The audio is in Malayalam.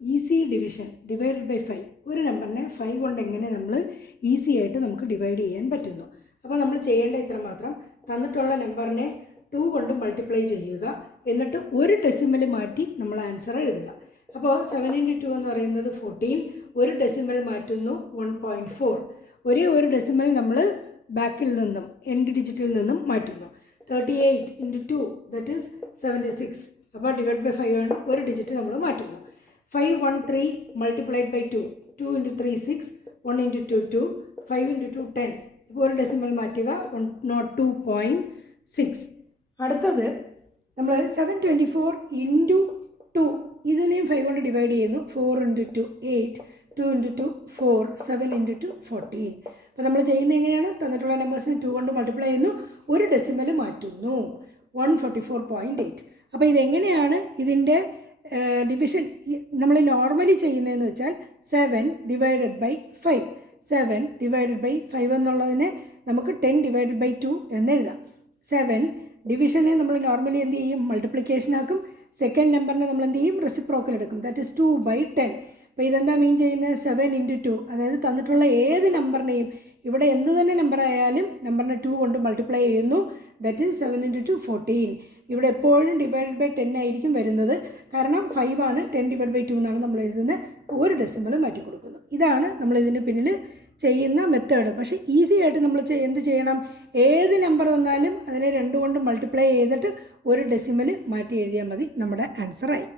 Easy division divided by 5. ഒരു നമ്പറിനെ 5 കൊണ്ട് എങ്ങനെ നമ്മൾ ഈസി ആയിട്ട് നമുക്ക് ഡിവൈഡ് ചെയ്യാൻ പറ്റുന്നു. അപ്പോൾ നമ്മൾ ചെയ്യേണ്ട ഇത്ര മാത്രം, തന്നിട്ടുള്ള നമ്പറിനെ 2 കൊണ്ട് മൾട്ടിപ്ലൈ ചെയ്യുക, എന്നിട്ട് ഒരു ഡെസിമൽ മാറ്റി നമ്മൾ ആൻസർ എഴുതുക. അപ്പോൾ 7 × 2 എന്ന് പറയുന്നത് 14, ഒരു ഡെസിമൽ മാറ്റുന്നു 1.4, ഒരേ ഒരു ഡെസിമൽ നമ്മൾ ബാക്കിൽ നിന്നും എൻഡ് ഡിജിറ്റിൽ നിന്നും മാറ്റുന്നു. 38 × 2 ദറ്റ് ഈസ് 76. അപ്പോൾ ഡിവൈഡ് ബൈ 5 ആണ്, ഒരു ഡിജിറ്റ് നമ്മൾ മാറ്റുന്നു. 513 മൾട്ടിപ്ലൈഡ് ബൈ 2, 2 × 3 6, 1 × 2 2, 5 × 2 10. ഇപ്പോൾ ഒരു ഡെസിമൽ മാറ്റുക 102.6. അടുത്തത് നമ്മൾ 724 × 2, ഇതിനെയും 5 കൊണ്ട് ഡിവൈഡ് ചെയ്യുന്നു. 4 × 2 8, 2 × 2 4, 7 × 2 14. അപ്പോൾ നമ്മൾ ചെയ്യുന്നത് എങ്ങനെയാണ്? തന്നിട്ടുള്ള നമ്പേഴ്സിന് 2 കൊണ്ട് മൾട്ടിപ്ലൈ ചെയ്യുന്നു, ഒരു ഡെസിമൽ മാറ്റുന്നു 144.8. അപ്പോൾ ഇതെങ്ങനെയാണ് ഇതിൻ്റെ ഡിവിഷൻ നമ്മൾ നോർമലി ചെയ്യുന്നതെന്ന് വെച്ചാൽ 7 ഡിവൈഡഡ് ബൈ 5, 7 ഡിവൈഡഡ് ബൈ 5 എന്നുള്ളതിനെ നമുക്ക് 10 ഡിവൈഡഡ് ബൈ 2 എന്ന് എഴുതാം. 7 ഡിവിഷനെ നമ്മൾ നോർമലി എന്ത് ചെയ്യും? മൾട്ടിപ്ലിക്കേഷൻ ആക്കും. സെക്കൻഡ് നമ്പറിനെ നമ്മൾ എന്ത് ചെയ്യും? റെസിപ്രോക്കൽ എടുക്കും, ദാറ്റ് ഈസ് 2/10. അപ്പോൾ ഇതെന്താ മീൻ ചെയ്യുന്നത്? 7 × 2, അതായത് തന്നിട്ടുള്ള ഏത് നമ്പറിനെയും, ഇവിടെ എന്ത് തന്നെ നമ്പർ ആയാലും നമ്പറിനെ 2 കൊണ്ട് മൾട്ടിപ്ലൈ ചെയ്യുന്നു, ദാറ്റ് ഈസ് 7 × 2 14. ഇവിടെ എപ്പോഴും ഡിവൈഡ് ബൈ 10 ആയിരിക്കും വരുന്നത്, കാരണം 5 ആണ്. 10 ഡിവൈഡ് ബൈ 2 എന്നാണ് നമ്മൾ എഴുതുന്നത്, ഒരു ഡെസിമൽ മാറ്റി കൊടുക്കുന്നു. ഇതാണ് നമ്മൾ ഇതിൻ്റെ പിന്നിൽ ചെയ്യുന്ന മെത്തേഡ്. പക്ഷേ ഈസി ആയിട്ട് നമ്മൾ എന്ത് ചെയ്യണം? ഏത് നമ്പർ വന്നാലും അതിനെ 2 കൊണ്ട് മൾട്ടിപ്ലൈ ചെയ്തിട്ട് ഒരു ഡെസിമൽ മാറ്റി എഴുതിയാൽ മതി, നമ്മുടെ ആൻസറായി.